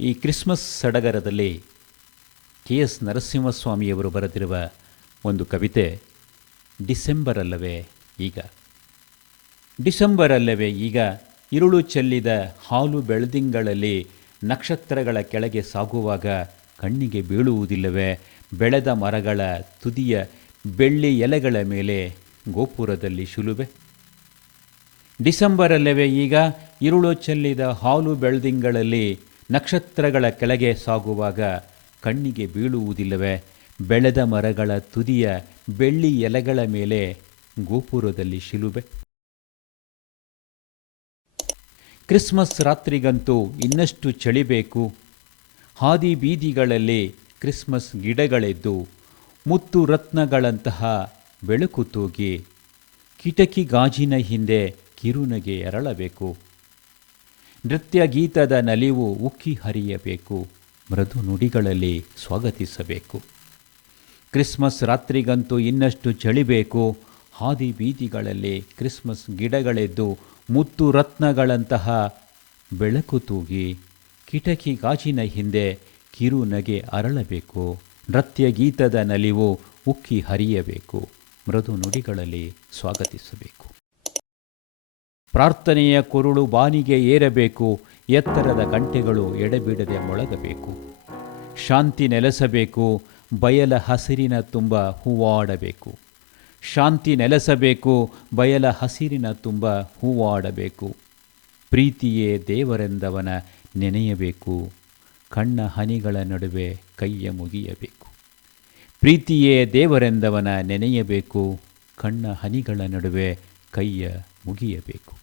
ಈ ಕ್ರಿಸ್ಮಸ್ ಸಡಗರದಲ್ಲಿ K S ನರಸಿಂಹಸ್ವಾಮಿಯವರು ಬರೆದಿರುವ ಒಂದು ಕವಿತೆ ಡಿಸೆಂಬರ್ ಅಲ್ಲವೇ ಈಗ. ಡಿಸೆಂಬರ್ ಅಲ್ಲವೇ ಈಗ ಇರುಳು ಚೆಲ್ಲಿದ ಹಾಲು ಬೆಳೆದಿಂಗಳಲ್ಲಿ ನಕ್ಷತ್ರಗಳ ಕೆಳಗೆ ಸಾಗುವಾಗ ಕಣ್ಣಿಗೆ ಬೀಳುವುದಿಲ್ಲವೇ? ಬೆಳೆದ ಮರಗಳ ತುದಿಯ ಬೆಳ್ಳಿ ಎಲೆಗಳ ಮೇಲೆ ಗೋಪುರದಲ್ಲಿ ಶುಲುಬೆ ಡಿಸೆಂಬರಲ್ಲವೇ ಈಗ ಇರುಳು ಚೆಲ್ಲಿದ ಹಾಲು ಬೆಳೆದಿಂಗಳಲ್ಲಿ ನಕ್ಷತ್ರಗಳ ಕೆಳಗೆ ಸಾಗುವಾಗ ಕಣ್ಣಿಗೆ ಬೀಳುವುದಿಲ್ಲವೆ? ಬೆಳೆದ ಮರಗಳ ತುದಿಯ ಬೆಳ್ಳಿ ಎಲೆಗಳ ಮೇಲೆ ಗೋಪುರದಲ್ಲಿ ಶಿಲುಬೆ. ಕ್ರಿಸ್ಮಸ್ ರಾತ್ರಿಗಂತೂ ಇನ್ನಷ್ಟು ಚಳಿಬೇಕು ಹಾದಿ ಬೀದಿಗಳಲ್ಲಿ ಕ್ರಿಸ್ಮಸ್ ಗಿಡಗಳೆದ್ದು ಮುತ್ತು ರತ್ನಗಳಂತಹ ಬೆಳಕು ತೂಗಿ ಕಿಟಕಿ ಗಾಜಿನ ಹಿಂದೆ ಕಿರುನಗೆ ಎರಳಬೇಕು. ನೃತ್ಯ ಗೀತದ ನಲಿವು ಉಕ್ಕಿ ಹರಿಯಬೇಕು, ಮೃದು ನುಡಿಗಳಲ್ಲಿ ಸ್ವಾಗತಿಸಬೇಕು. ಕ್ರಿಸ್ಮಸ್ ರಾತ್ರಿಗಂತೂ ಇನ್ನಷ್ಟು ಚಳಿಬೇಕು, ಹಾದಿ ಬೀದಿಗಳಲ್ಲಿ ಕ್ರಿಸ್ಮಸ್ ಗಿಡಗಳೆದ್ದು ಮುತ್ತು ರತ್ನಗಳಂತಹ ಬೆಳಕು ತೂಗಿ ಕಿಟಕಿ ಗಾಜಿನ ಹಿಂದೆ ಕಿರು ನಗೆ ಅರಳಬೇಕು, ನೃತ್ಯ ಗೀತದ ನಲಿವು ಉಕ್ಕಿ ಹರಿಯಬೇಕು, ಮೃದು ನುಡಿಗಳಲ್ಲಿ ಸ್ವಾಗತಿಸಬೇಕು. ಪ್ರಾರ್ಥನೆಯ ಕುರುಳು ಬಾನಿಗೆ ಏರಬೇಕು, ಎತ್ತರದ ಗಂಟೆಗಳು ಎಡೆಬಿಡದೆ ಮೊಳಗಬೇಕು. ಶಾಂತಿ ನೆಲೆಸಬೇಕು, ಬಯಲ ಹಸಿರಿನ ತುಂಬ ಹೂವಾಡಬೇಕು. ಶಾಂತಿ ನೆಲೆಸಬೇಕು, ಬಯಲ ಹಸಿರಿನ ತುಂಬ ಹೂವಾಡಬೇಕು. ಪ್ರೀತಿಯೇ ದೇವರೆಂದವನ ನೆನೆಯಬೇಕು, ಕಣ್ಣ ಹನಿಗಳ ನಡುವೆ ಕೈಯ ಮುಗಿಯಬೇಕು. ಪ್ರೀತಿಯೇ ದೇವರೆಂದವನ ನೆನೆಯಬೇಕು, ಕಣ್ಣ ಹನಿಗಳ ನಡುವೆ ಕೈಯ ಮುಗಿಯಬೇಕು.